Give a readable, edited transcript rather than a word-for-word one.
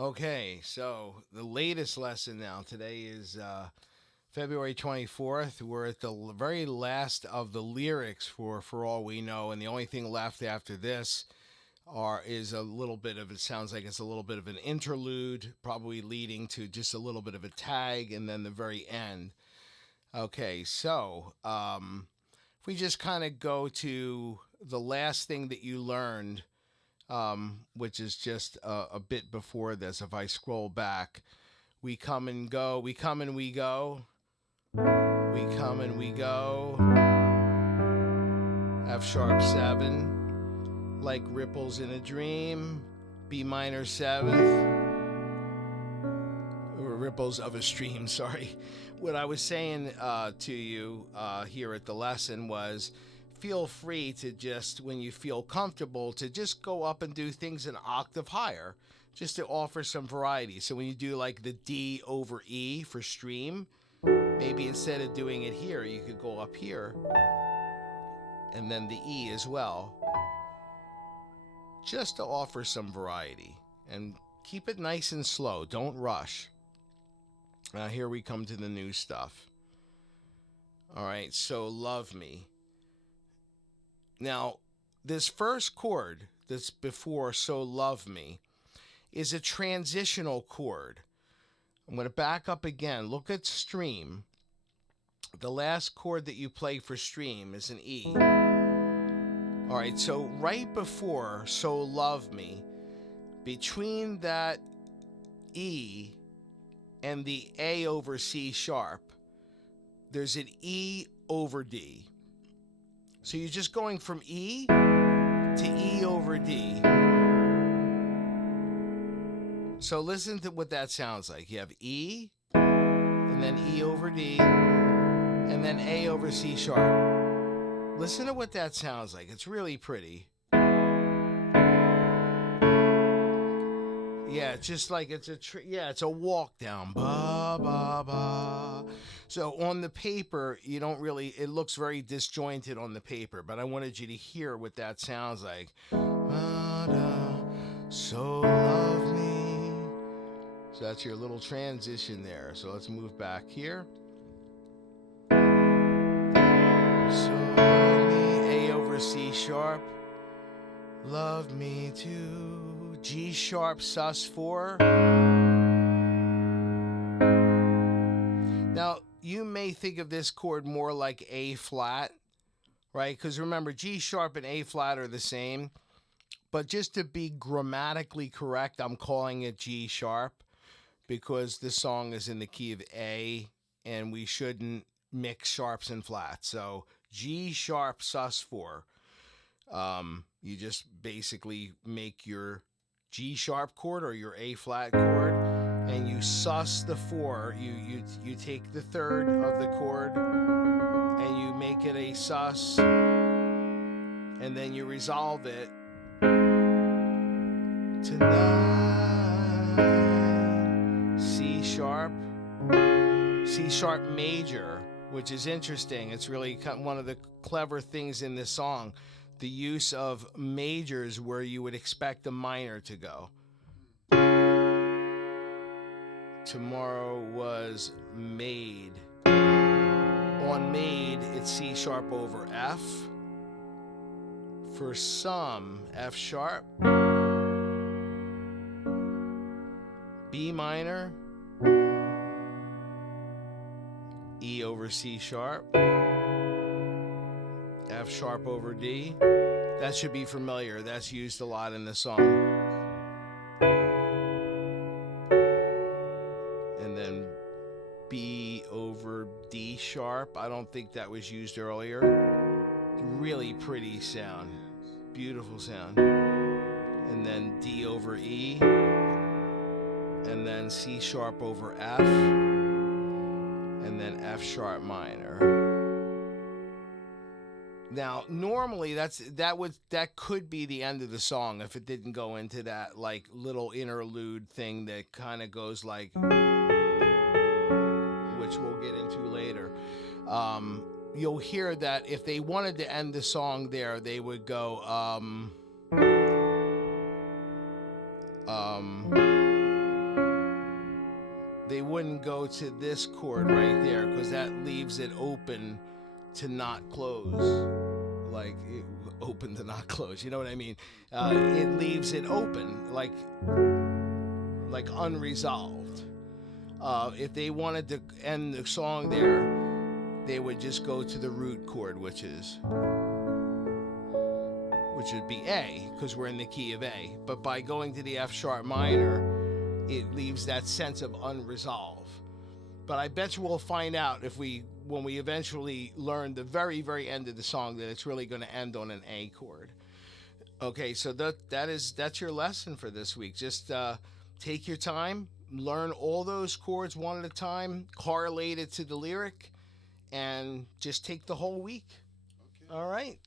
Okay, so the latest lesson now. Today is February 24th. We're at the very last of the lyrics for all we know, and the only thing left after this is a little bit of, it sounds like it's a little bit of an interlude, probably leading to just a little bit of a tag, and then the very end. Okay, so if we just kind of go to the last thing that you learned, which is just a bit before this. If I scroll back, we come and go, we come and we go, we come and we go. F sharp 7, like ripples in a dream. B minor 7th, or ripples of a stream, sorry. What I was saying to you here at the lesson was feel free to just, when you feel comfortable, to just go up and do things an octave higher, just to offer some variety. So when you do like the D over E for stream, maybe instead of doing it here, you could go up here and then the E as well, just to offer some variety. And keep it nice and slow. Don't rush. Now, here we come to the new stuff. All right, so love me. Now, this first chord that's before so love me is a transitional chord. I'm going to back up again. Look at stream. The last chord that you play for stream is an E. All right, so right before so love me, between that E and the A over C sharp, there's an E over D. So you're just going from E to E over D. So listen to what that sounds like. You have E, and then E over D, and then A over C sharp. Listen to what that sounds like. It's really pretty. Yeah, it's just like it's a walk down. Ba ba ba. So on the paper, you don't really, it looks very disjointed on the paper, but I wanted you to hear what that sounds like. So lovely. So that's your little transition there. So let's move back here. So lovely, A over C sharp. Love me too. G sharp sus4. Now, you may think of this chord more like A flat, right? Because remember, G sharp and A flat are the same. But just to be grammatically correct, I'm calling it G sharp because this song is in the key of A and we shouldn't mix sharps and flats. So G sharp sus4. You just basically make your G sharp chord or your A flat chord, and you sus the 4. You take the third of the chord and you make it a sus, and then you resolve it. Tonight, C sharp major, which is interesting. It's really one of the clever things in this song. The use of majors where you would expect a minor to go. Tomorrow was made. On made, it's C sharp over F. For some, F sharp. B minor. E over C sharp. F sharp over D. That should be familiar. That's used a lot in the song. And then B over D sharp. I don't think that was used earlier. Really pretty sound. Beautiful sound. And then D over E. And then C sharp over F. And then F sharp minor. Now, normally that could be the end of the song if it didn't go into that like little interlude thing that kind of goes like, which we'll get into later. You'll hear that if they wanted to end the song there, they would go they wouldn't go to this chord right there because that leaves it open to not close. Like open to not close. You know what I mean? It leaves it open, like unresolved. If they wanted to end the song there, they would just go to the root chord, which would be A, because we're in the key of A. But by going to the F sharp minor, it leaves that sense of unresolved. But I bet you we'll find out when we eventually learn the very, very end of the song, that it's really going to end on an A chord. Okay, so that's your lesson for this week. Just take your time, learn all those chords one at a time, correlate it to the lyric, and just take the whole week. Okay. All right.